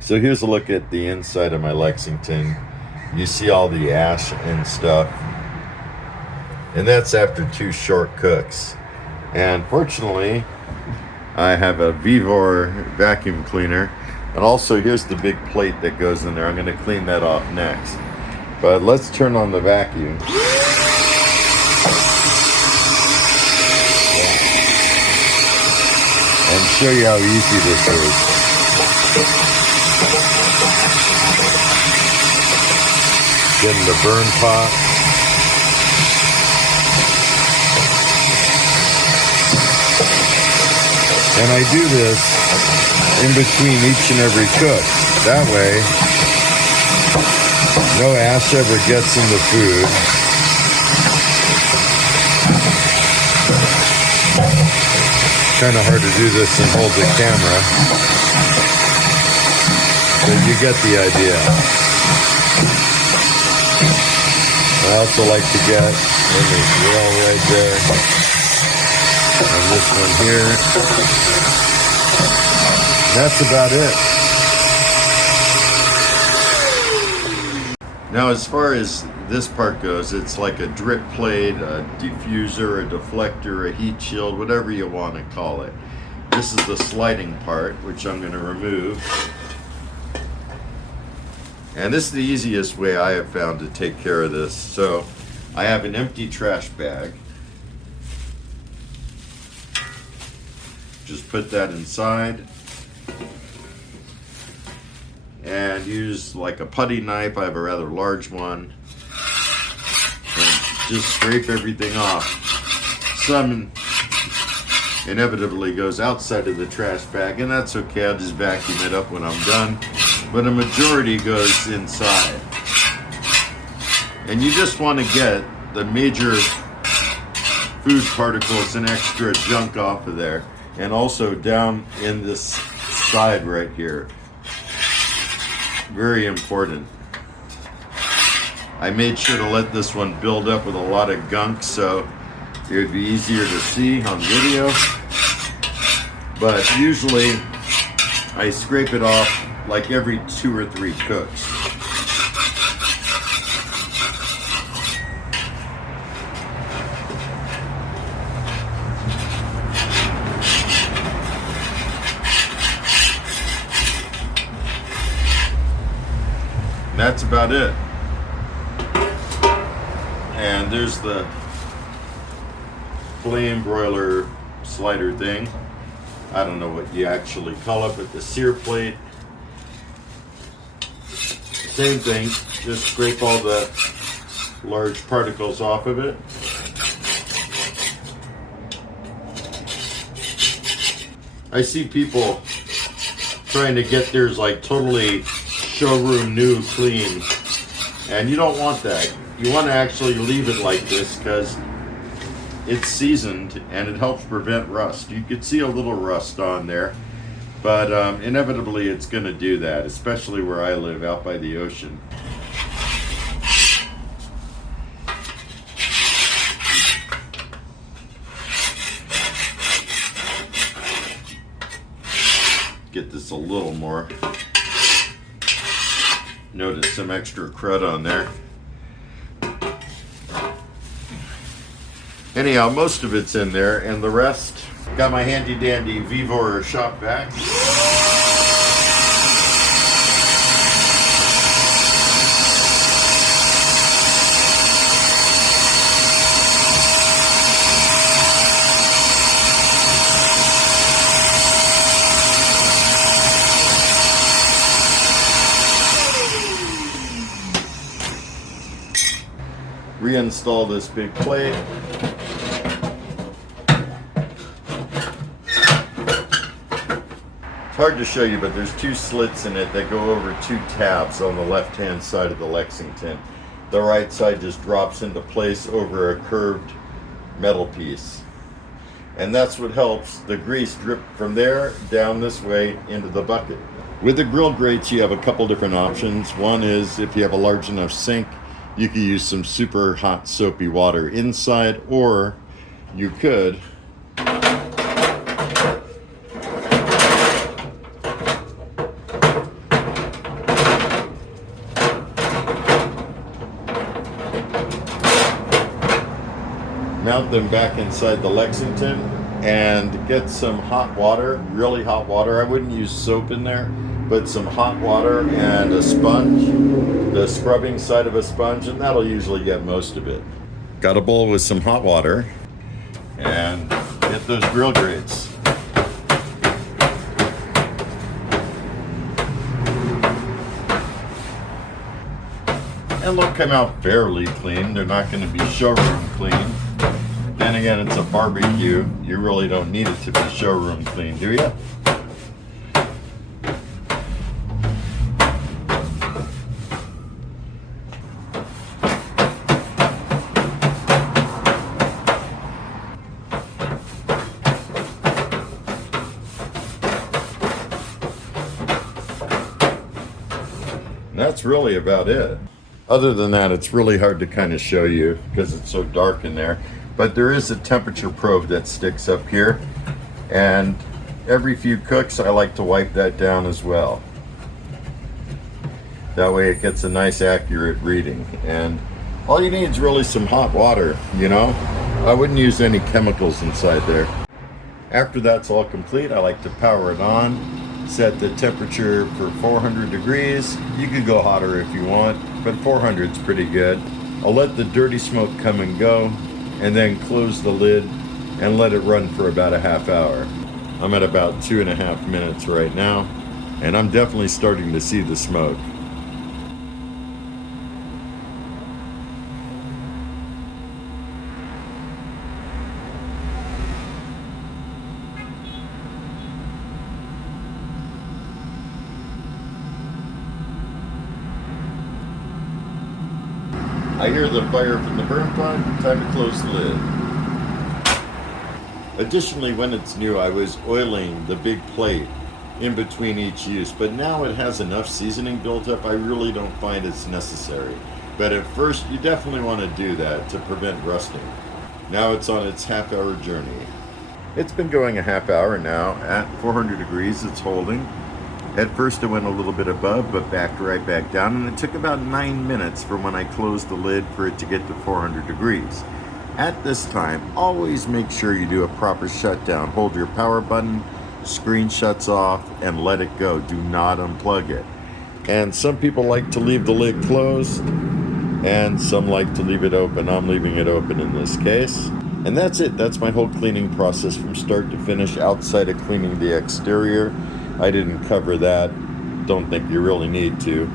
So here's a look at the inside of my Lexington. You see all the ash and stuff. And that's after 2 short cooks. And fortunately, I have a Vivor vacuum cleaner. And also here's the big plate that goes in there. I'm gonna clean that off next. But let's turn on the vacuum. And show you how easy this is. Getting the burn pot. And I do this in between each and every cook. That way, no ash ever gets in the food. Kind of hard to do this and hold the camera, but you get the idea. I also like to get in the grill right there, and this one here. That's about it. Now, as far as this part goes, it's like a drip plate, a diffuser, a deflector, a heat shield, whatever you want to call it. This is the sliding part, which I'm going to remove. And this is the easiest way I have found to take care of this. So I have an empty trash bag. Just put that inside. And use like a putty knife. I have a rather large one. And just scrape everything off. Some inevitably goes outside of the trash bag, and that's okay. I'll just vacuum it up when I'm done. But a majority goes inside. And you just want to get the major food particles and extra junk off of there. And also down in this side right here. Very important. I made sure to let this one build up with a lot of gunk so it would be easier to see on video. But usually I scrape it off like every 2 or 3 cooks. That's about it. And there's the flame broiler slider thing. I don't know what you actually call it, but the sear plate. Same thing, just scrape all the large particles off of it. I see people trying to get theirs like totally showroom new clean, and you don't want that. You want to actually leave it like this because it's seasoned and it helps prevent rust. You could see a little rust on there, but inevitably it's going to do that, especially where I live out by the ocean. Get this a little more. Notice some extra crud on there. Anyhow, most of it's in there, and the rest, got my handy dandy Vivor shop vac. Reinstall this big plate. It's hard to show you, but there's 2 slits in it that go over 2 tabs on the left-hand side of the Lexington. The right side just drops into place over a curved metal piece. And that's what helps the grease drip from there down this way into the bucket. With the grill grates, you have a couple different options. One is if you have a large enough sink, you could use some super hot soapy water inside, or you could mount them back inside the Lexington and get some hot water, really hot water. I wouldn't use soap in there, but some hot water and a sponge, the scrubbing side of a sponge, and that'll usually get most of it. Got a bowl with some hot water and get those grill grates. And they'll come out fairly clean. They're not going to be showroom clean. Then again, it's a barbecue. You really don't need it to be showroom clean, do you? That's really about it. Other than that, it's really hard to kind of show you because it's so dark in there. But there is a temperature probe that sticks up here. And every few cooks, I like to wipe that down as well. That way it gets a nice accurate reading. And all you need is really some hot water, you know? I wouldn't use any chemicals inside there. After that's all complete, I like to power it on. Set the temperature for 400 degrees. You could go hotter if you want, but 400 is pretty good. I'll let the dirty smoke come and go, and then close the lid and let it run for about a half hour. I'm at about 2.5 minutes right now, and I'm definitely starting to see the smoke. I hear the fire from the burn pot, time to close the lid. Additionally, when it's new, I was oiling the big plate in between each use, but now it has enough seasoning built up, I really don't find it's necessary. But at first, you definitely want to do that to prevent rusting. Now it's on its half-hour journey. It's been going a half hour now. At 400 degrees, it's holding. At first it went a little bit above, but backed right back down, and it took about 9 minutes from when I closed the lid for it to get to 400 degrees. At this time, always make sure you do a proper shutdown. Hold your power button, screen shuts off, and let it go. Do not unplug it. And some people like to leave the lid closed, and some like to leave it open. I'm leaving it open in this case. And that's it. That's my whole cleaning process from start to finish, outside of cleaning the exterior. I didn't cover that. Don't think you really need to.